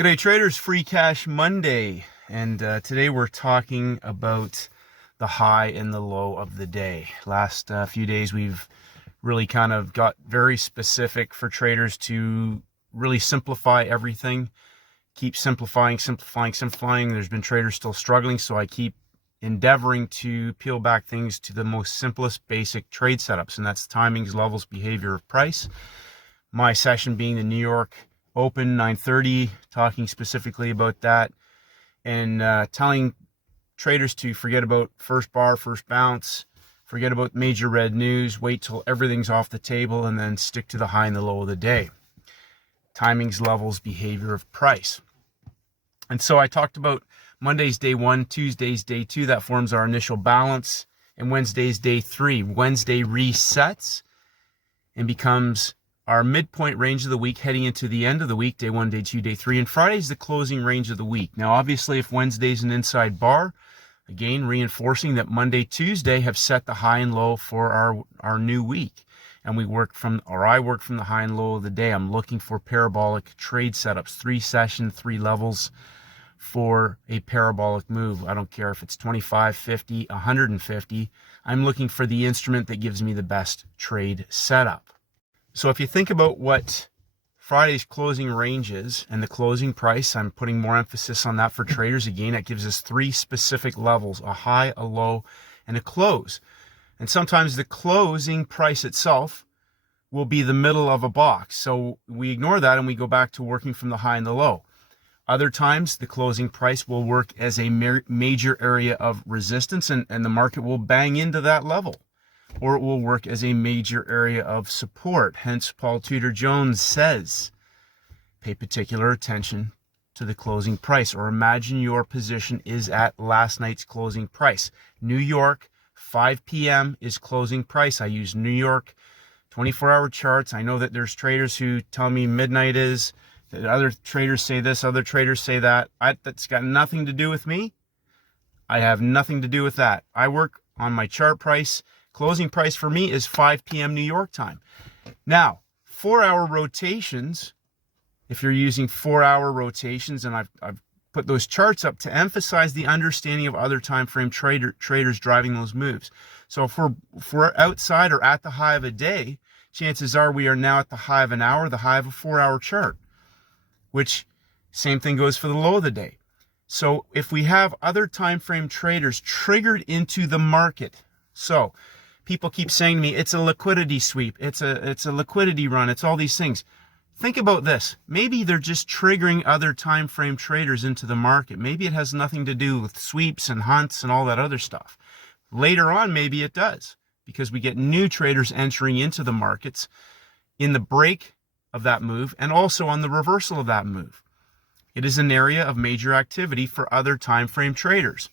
G'day traders, Free Cash Monday, and today we're talking about the high and the low of the day. Last few days we've really kind of got very specific for traders to really simplify everything. Keep simplifying. There's been traders still struggling, so I keep endeavoring to peel back things to the most simplest basic trade setups, and that's timings, levels, behavior of price. My session being the New York Open 9:30, talking specifically about that and telling traders to forget about first bar, first bounce, forget about major red news, wait till everything's off the table, and then stick to the high and the low of the day. Timings, levels, behavior of price. And so I talked about Monday's day 1, Tuesday's day 2, that forms our initial balance, and Wednesday's day 3. Wednesday resets and becomes our midpoint range of the week heading into the end of the week, day 1, day 2, day 3, and Friday's the closing range of the week. Now, obviously, if Wednesday's an inside bar, again, reinforcing that Monday, Tuesday have set the high and low for our new week. And I work from the high and low of the day. I'm looking for parabolic trade setups, 3 session, 3 levels for a parabolic move. I don't care if it's 25, 50, 150. I'm looking for the instrument that gives me the best trade setup. So if you think about what Friday's closing range is and the closing price, I'm putting more emphasis on that for traders. Again, it gives us 3 specific levels, a high, a low, and a close. And sometimes the closing price itself will be the middle of a box. So we ignore that and we go back to working from the high and the low. Other times, the closing price will work as a major area of resistance and the market will bang into that level. Or it will work as a major area of support. Hence, Paul Tudor Jones says, pay particular attention to the closing price, or imagine your position is at last night's closing price. New York, 5 p.m. is closing price. I use New York 24-hour charts. I know that there's traders who tell me midnight is, that other traders say this, other traders say that. That's got nothing to do with me. I have nothing to do with that. I work on my chart price. Closing price for me is 5 p.m. New York time. Now, 4-hour rotations, if you're using 4-hour rotations, and I've put those charts up to emphasize the understanding of other time frame traders driving those moves. So if we're outside or at the high of a day, chances are we are now at the high of an hour, the high of a 4-hour chart, which same thing goes for the low of the day. So if we have other time frame traders triggered into the market, so people keep saying to me, it's a liquidity sweep, it's a liquidity run, it's all these things. Think about this. Maybe they're just triggering other time frame traders into the market. Maybe it has nothing to do with sweeps and hunts and all that other stuff. Later on, maybe it does, because we get new traders entering into the markets in the break of that move and also on the reversal of that move. It is an area of major activity for other time frame traders.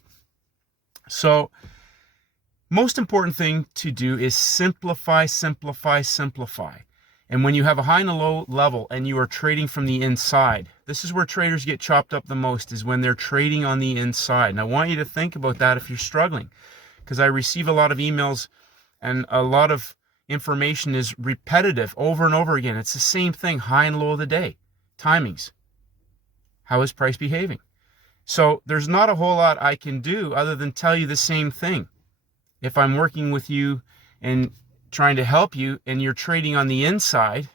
So, most important thing to do is simplify. And when you have a high and a low level and you are trading from the inside, this is where traders get chopped up the most, is when they're trading on the inside. And I want you to think about that if you're struggling, because I receive a lot of emails and a lot of information is repetitive over and over again. It's the same thing, high and low of the day, timings. How is price behaving? So there's not a whole lot I can do other than tell you the same thing. If I'm working with you and trying to help you and you're trading on the inside,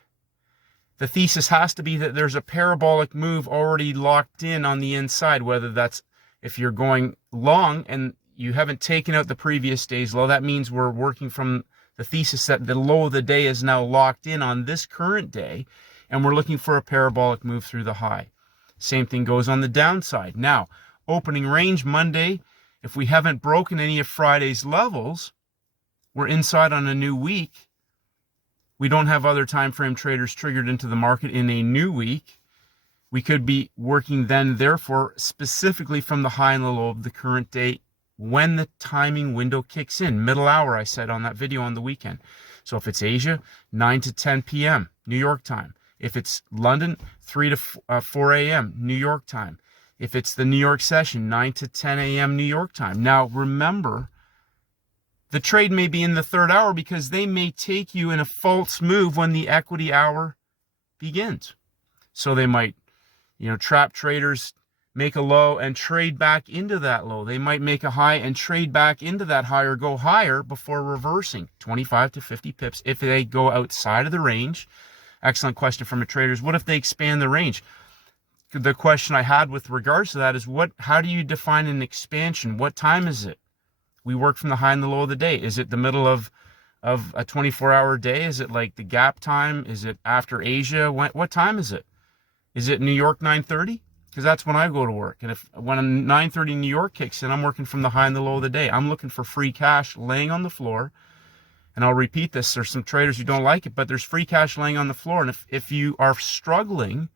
the thesis has to be that there's a parabolic move already locked in on the inside, whether that's if you're going long and you haven't taken out the previous day's low, that means we're working from the thesis that the low of the day is now locked in on this current day, and we're looking for a parabolic move through the high. Same thing goes on the downside. Now, opening range Monday, if we haven't broken any of Friday's levels, we're inside on a new week. We don't have other time frame traders triggered into the market in a new week. We could be working then, therefore, specifically from the high and the low of the current day when the timing window kicks in. Middle hour, I said on that video on the weekend. So if it's Asia, 9 to 10 p.m. New York time. If it's London, 3 to 4 a.m. New York time. If it's the New York session, 9 to 10 a.m. New York time. Now, remember, the trade may be in the 3rd hour because they may take you in a false move when the equity hour begins. So they might, Trap traders make a low and trade back into that low. They might make a high and trade back into that high or go higher before reversing 25 to 50 pips if they go outside of the range. Excellent question from a trader is, what if they expand the range? The question I had with regards to that is, how do you define an expansion? What time is it? We work from the high and the low of the day. Is it the middle of a 24-hour day? Is it like the gap time? Is it after Asia? What time is it? Is it New York 9:30? Because that's when I go to work. And when 9:30 New York kicks in, I'm working from the high and the low of the day. I'm looking for free cash laying on the floor. And I'll repeat this. There's some traders who don't like it, but there's free cash laying on the floor. And if you are struggling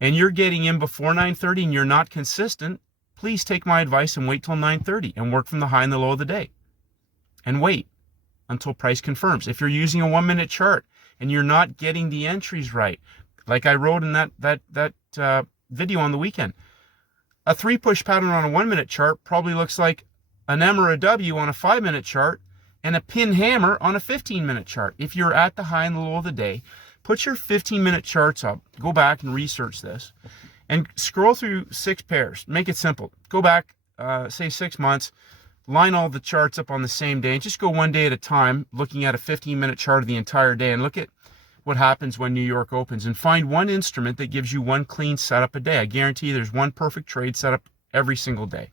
and you're getting in before 9:30 and you're not consistent, please take my advice and wait till 9:30 and work from the high and the low of the day. And wait until price confirms. If you're using a 1-minute chart and you're not getting the entries right, like I wrote in that video on the weekend, a 3-push pattern on a 1-minute chart probably looks like an M or a W on a 5-minute chart and a pin hammer on a 15-minute chart. If you're at the high and the low of the day, put your 15-minute charts up. Go back and research this and scroll through 6 pairs. Make it simple. Go back, say 6 months, line all the charts up on the same day and just go one day at a time, looking at a 15-minute chart of the entire day, and look at what happens when New York opens, and find one instrument that gives you one clean setup a day. I guarantee there's one perfect trade setup every single day.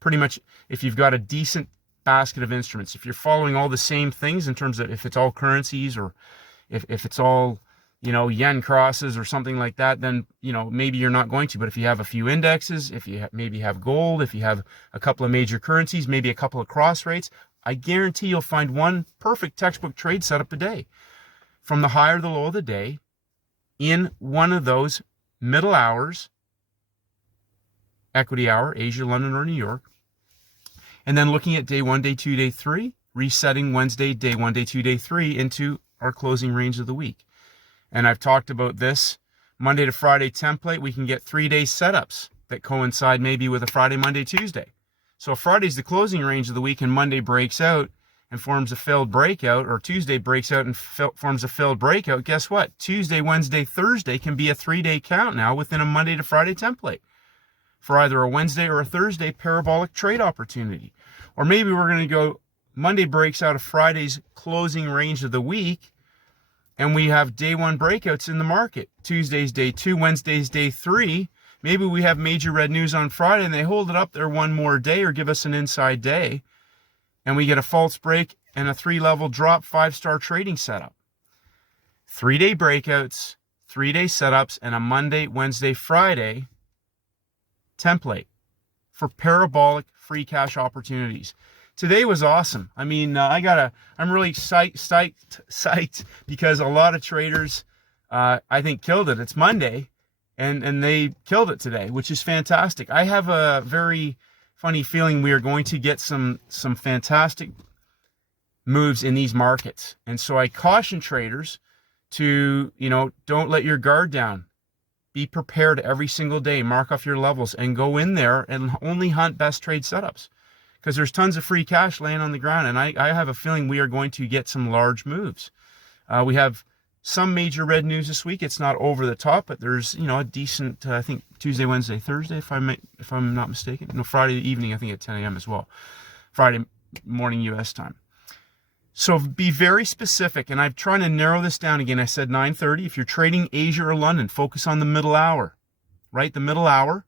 Pretty much, if you've got a decent basket of instruments, if you're following all the same things in terms of if it's all currencies or if it's all, yen crosses or something like that, then, maybe you're not going to. But if you have a few indexes, if you maybe have gold, if you have a couple of major currencies, maybe a couple of cross rates, I guarantee you'll find one perfect textbook trade setup a day from the high or the low of the day in one of those middle hours, equity hour, Asia, London, or New York, and then looking at day 1, day 2, day 3, resetting Wednesday, day 1, day 2, day 3 into our closing range of the week. And I've talked about this Monday to Friday template. We can get 3-day setups that coincide maybe with a Friday, Monday, Tuesday. So if Friday's the closing range of the week and Monday breaks out and forms a failed breakout, or Tuesday breaks out and forms a failed breakout, guess what? Tuesday, Wednesday, Thursday can be a 3-day count now within a Monday to Friday template for either a Wednesday or a Thursday parabolic trade opportunity. Or maybe we're going to go, Monday breaks out of Friday's closing range of the week, and we have day 1 breakouts in the market. Tuesday's day 2, Wednesday's day 3. Maybe we have major red news on Friday and they hold it up there one more day or give us an inside day, and we get a false break and a 3-level drop 5-star trading setup. 3-day breakouts, 3-day setups, and a Monday, Wednesday, Friday template for parabolic free cash opportunities. Today was awesome. I mean, I'm really psyched because a lot of traders, I think, killed it. It's Monday, and they killed it today, which is fantastic. I have a very funny feeling we are going to get some fantastic moves in these markets. And so I caution traders to, don't let your guard down. Be prepared every single day, mark off your levels, and go in there and only hunt best trade setups. Because there's tons of free cash laying on the ground, and I have a feeling we are going to get some large moves. We have some major red news this week. It's not over the top, but there's a decent, I think Tuesday, Wednesday, Thursday, if I'm not mistaken. No, Friday evening, I think at 10 a.m. as well. Friday morning U.S. time. So be very specific, and I'm trying to narrow this down again. I said 9:30. If you're trading Asia or London, focus on the middle hour, right? The middle hour.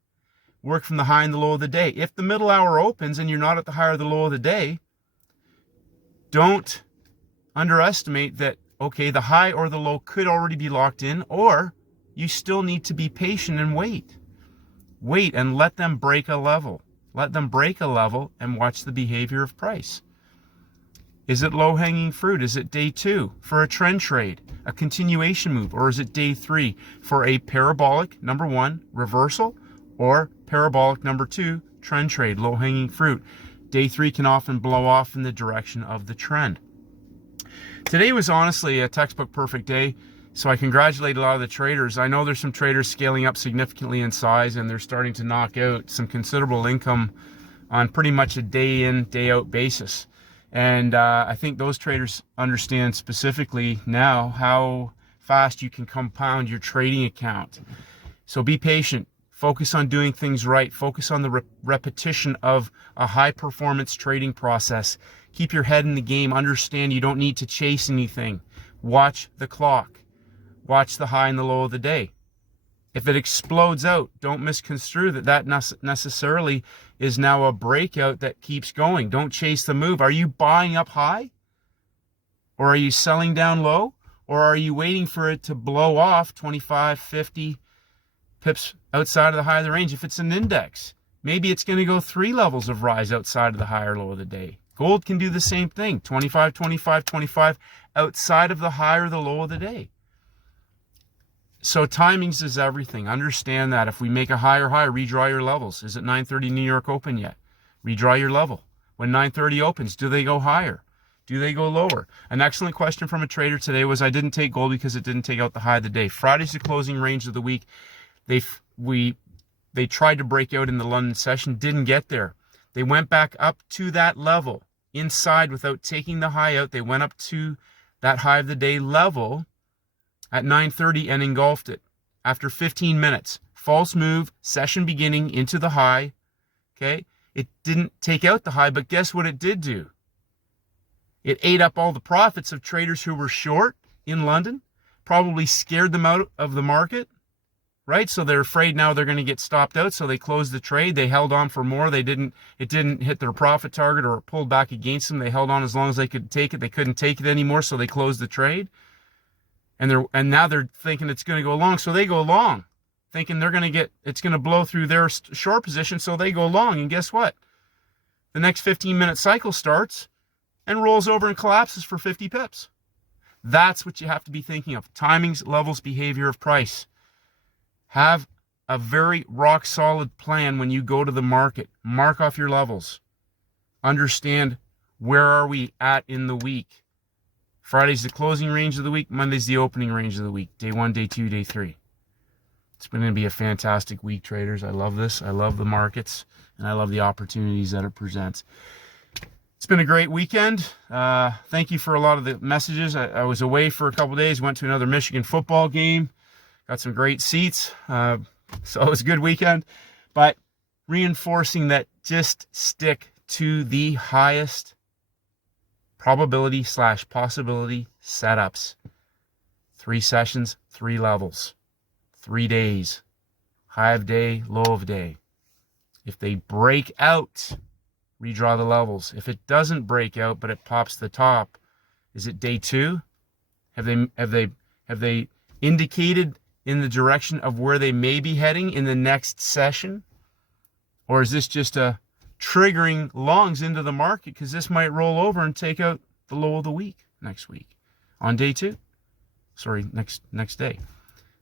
Work from the high and the low of the day. If the middle hour opens and you're not at the high or the low of the day, don't underestimate that, okay, the high or the low could already be locked in, or you still need to be patient and wait. Wait and let them break a level. Let them break a level and watch the behavior of price. Is it low-hanging fruit? Is it day 2 for a trend trade, a continuation move, or is it day 3 for a parabolic, number 1, reversal, or parabolic number 2, trend trade, low-hanging fruit? Day 3 can often blow off in the direction of the trend. Today was honestly a textbook perfect day, so I congratulate a lot of the traders. I know there's some traders scaling up significantly in size, and they're starting to knock out some considerable income on pretty much a day in, day out basis. And I think those traders understand specifically now how fast you can compound your trading account. So be patient. Focus on doing things right. Focus on the repetition of a high-performance trading process. Keep your head in the game. Understand you don't need to chase anything. Watch the clock. Watch the high and the low of the day. If it explodes out, don't misconstrue that necessarily is now a breakout that keeps going. Don't chase the move. Are you buying up high? Or are you selling down low? Or are you waiting for it to blow off 25, 50 pips outside of the high of the range? If it's an index, maybe it's going to go 3 levels of rise outside of the high or low of the day. Gold can do the same thing, 25, 25, 25 outside of the high or the low of the day. So timings is everything. Understand that. If we make a higher high, redraw your levels. Is it 9:30 New York open yet? Redraw your level. When 9:30 opens, do they go higher? Do they go lower? An excellent question from a trader today was, I didn't take gold because it didn't take out the high of the day. Friday's the closing range of the week. They tried to break out in the London session, didn't get there. They went back up to that level inside without taking the high out. They went up to that high of the day level at 9:30 and engulfed it. After 15 minutes, false move, session beginning into the high. Okay, it didn't take out the high, but guess what it did do? It ate up all the profits of traders who were short in London, probably scared them out of the market, right? So they're afraid now they're going to get stopped out, so they closed the trade. They held on for more. It didn't hit their profit target, or it pulled back against them. They held on as long as they could take it. They couldn't take it anymore, so they closed the trade. And now they're thinking it's going to go long, so they go long, thinking it's going to blow through their short position, so they go long. And guess what? The next 15-minute cycle starts and rolls over and collapses for 50 pips. That's what you have to be thinking of. Timings, levels, behavior of price. Have a very rock solid plan when you go to the market. Mark off your levels. Understand, where are we at in the week? Friday's the closing range of the week. Monday's the opening range of the week. Day 1, day 2, day 3. It's going to be a fantastic week, traders. I love this. I love the markets, and I love the opportunities that it presents. It's been a great weekend. Thank you for a lot of the messages. I was away for a couple of days, went to another Michigan football game, got some great seats. So it was a good weekend. But reinforcing that, just stick to the highest probability / possibility setups. 3 sessions, 3 levels, 3 days, high of day, low of day. If they break out, redraw the levels. If it doesn't break out, but it pops the top, is it day 2? Have they indicated in the direction of where they may be heading in the next session? Or is this just a triggering longs into the market, because this might roll over and take out the low of the week next week on day 2? Sorry, next day.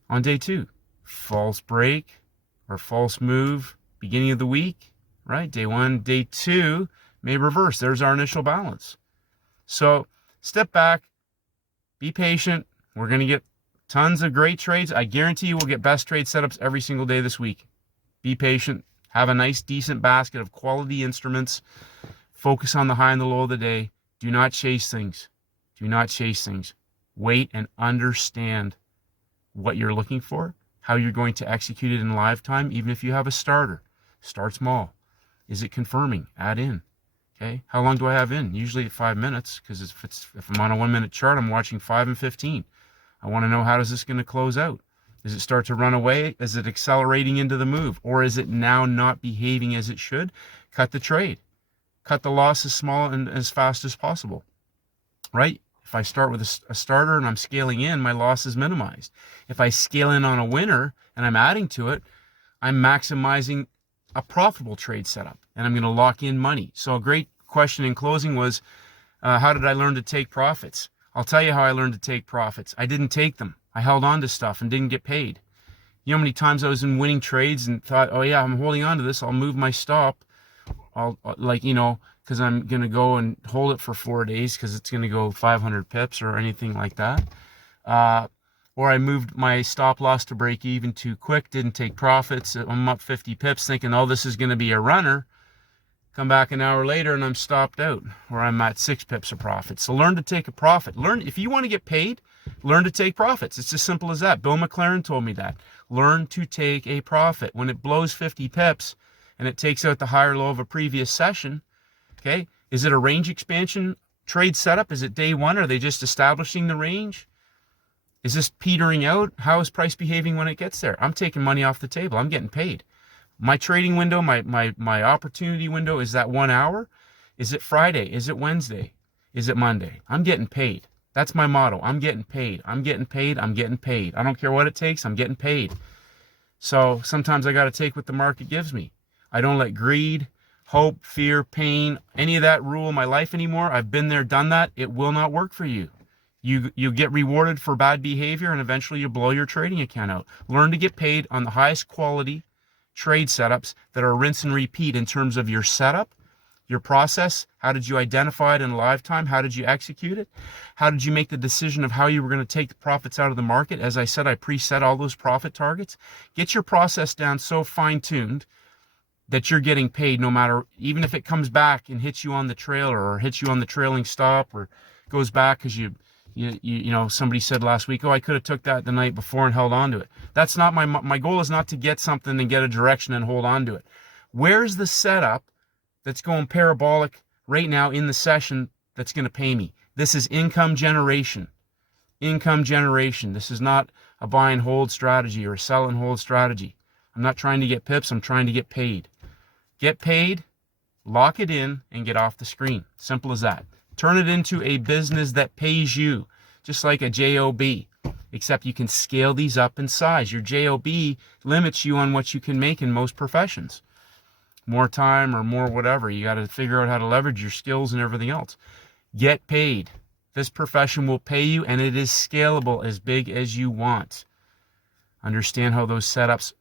On day 2, false break or false move beginning of the week, right? Day 1, day 2 may reverse. There's our initial balance. So step back, be patient. We're going to get tons of great trades. I guarantee you we'll get best trade setups every single day this week. Be patient. Have a nice, decent basket of quality instruments. Focus on the high and the low of the day. Do not chase things. Do not chase things. Wait and understand what you're looking for, how you're going to execute it in live time, even if you have a starter. Start small. Is it confirming? Add in. Okay. How long do I have in? Usually 5 minutes, because if I'm on a 1-minute chart, I'm watching 5 and 15. I want to know, how is this going to close out? Does it start to run away? Is it accelerating into the move? Or is it now not behaving as it should? Cut the trade. Cut the loss as small and as fast as possible. Right? If I start with a starter and I'm scaling in, my loss is minimized. If I scale in on a winner and I'm adding to it, I'm maximizing a profitable trade setup, and I'm going to lock in money. So a great question in closing was, how did I learn to take profits? I'll tell you how I learned to take profits. I didn't take them. I held on to stuff and didn't get paid. You know how many times I was in winning trades and thought, oh yeah, I'm holding on to this. I'll move my stop. Because I'm going to go and hold it for 4 days because it's going to go 500 pips or anything like that. Or I moved my stop loss to break even too quick, didn't take profits. I'm up 50 pips thinking, oh, this is going to be a runner. Come back an hour later and I'm stopped out, or I'm at 6 pips of profit. So learn to take a profit. Learn, if you want to get paid, Learn to take profits. It's as simple as that. Bill McLaren told me that. Learn to take a profit. When it blows 50 pips and it takes out the higher low of a previous session, okay, is it a range expansion trade setup? Is it day one? Are they just establishing the range? Is this petering out? How is price behaving when it gets there? I'm taking money off the table. I'm getting paid. My trading window, my opportunity window is that 1 hour. Is it Friday? Is it Wednesday? Is it Monday? I'm getting paid. That's my motto. I'm getting paid. I'm getting paid. I'm getting paid. I don't care what it takes. I'm getting paid. So sometimes I got to take what the market gives me. I don't let greed, hope, fear, pain, any of that rule my life anymore. I've been there, done that. It will not work for you. You get rewarded for bad behavior, and eventually you blow your trading account out. Learn to get paid on the highest quality trade setups that are rinse and repeat in terms of your setup, your process. How did you identify it in live time? How did you execute it? How did you make the decision of how you were going to take the profits out of the market? As I said, I preset all those profit targets. Get your process down so fine-tuned that you're getting paid no matter, even if it comes back and hits you on the trailer or hits you on the trailing stop or goes back because you know, somebody said last week, oh, I could have took that the night before and held on to it. That's not my goal is not to get something and get a direction and hold on to it. Where's the setup that's going parabolic right now in the session that's going to pay me? This is income generation. Income generation. This is not a buy and hold strategy or a sell and hold strategy. I'm not trying to get pips. I'm trying to get paid. Get paid, lock it in, and get off the screen. Simple as that. Turn it into a business that pays you, just like a JOB, except you can scale these up in size. Your JOB limits you on what you can make in most professions. More time or more whatever. You got to figure out how to leverage your skills and everything else. Get paid. This profession will pay you, and it is scalable as big as you want. Understand how those setups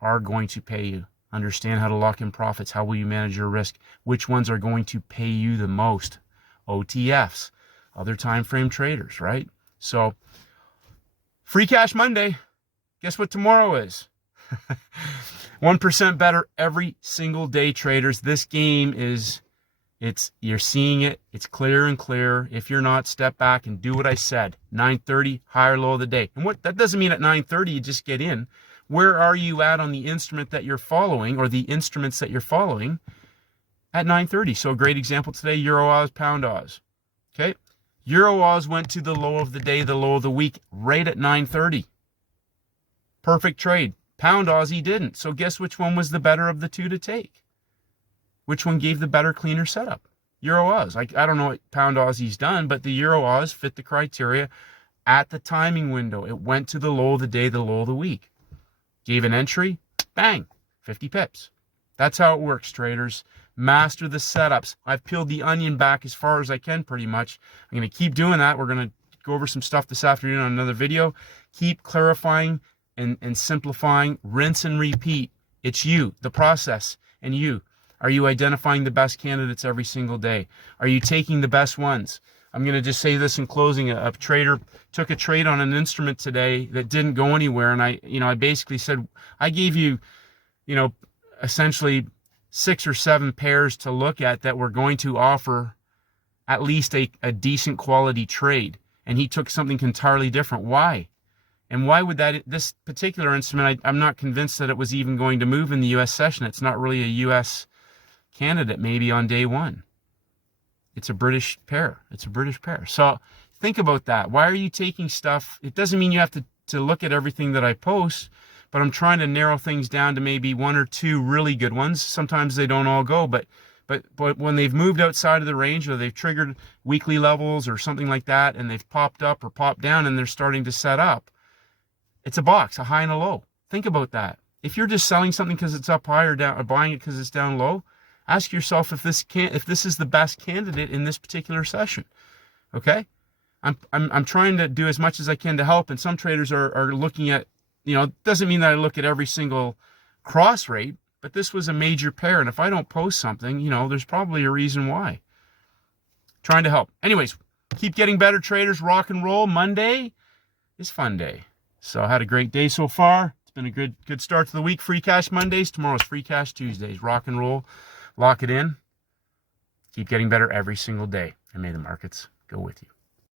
are going to pay you. Understand how to lock in profits. How will you manage your risk? Which ones are going to pay you the most? OTFs, other time frame traders, right? So, Free Cash Monday. Guess what tomorrow is? 1% better every single day, traders. This game is, you're seeing it. It's clearer and clearer. If you're not, step back and do what I said. 9:30, higher low of the day. And what that doesn't mean at 9:30 you just get in. Where are you at on the instrument that you're following, or the instruments that you're following at 9:30? So a great example today, Euro Oz, Pound Oz. Okay, Euro Oz went to the low of the day, the low of the week, right at 9:30. Perfect trade. Pound Aussie didn't. So guess which one was the better of the two to take? Which one gave the better, cleaner setup? Euro Oz. I don't know what Pound Aussie's done, but the Euro Oz fit the criteria at the timing window. It went to the low of the day, the low of the week. Gave an entry, bang, 50 pips. That's how it works, traders. Master the setups. I've peeled the onion back as far as I can, pretty much. I'm going to keep doing that. We're going to go over some stuff this afternoon on another video. Keep clarifying and simplifying. Rinse and repeat. It's you, the process, and you. Are you identifying the best candidates every single day? Are you taking the best ones? I'm going to just say this in closing. A trader took a trade on an instrument today that didn't go anywhere. And I basically said, I gave you, essentially 6 or 7 pairs to look at that were going to offer at least a decent quality trade. And he took something entirely different. Why? And why would this particular instrument, I'm not convinced that it was even going to move in the U.S. session. It's not really a U.S. candidate maybe on day one. It's a British pair. It's a British pair. So think about that. Why are you taking stuff? It doesn't mean you have to look at everything that I post, but I'm trying to narrow things down to maybe 1 or 2 really good ones. Sometimes they don't all go, but when they've moved outside of the range, or they've triggered weekly levels or something like that, and they've popped up or popped down and they're starting to set up, it's a box, a high and a low. Think about that. If you're just selling something because it's up high or down, or buying it because it's down low, ask yourself if this is the best candidate in this particular session. Okay? I'm trying to do as much as I can to help, and some traders are looking at, it doesn't mean that I look at every single cross rate, but this was a major pair, and if I don't post something, there's probably a reason why. Trying to help. Anyways, keep getting better, traders. Rock and roll. Monday is fun day. So I had a great day so far. It's been a good start to the week. Free Cash Mondays. Tomorrow's Free Cash Tuesdays. Rock and roll. Lock it in. Keep getting better every single day. And may the markets go with you.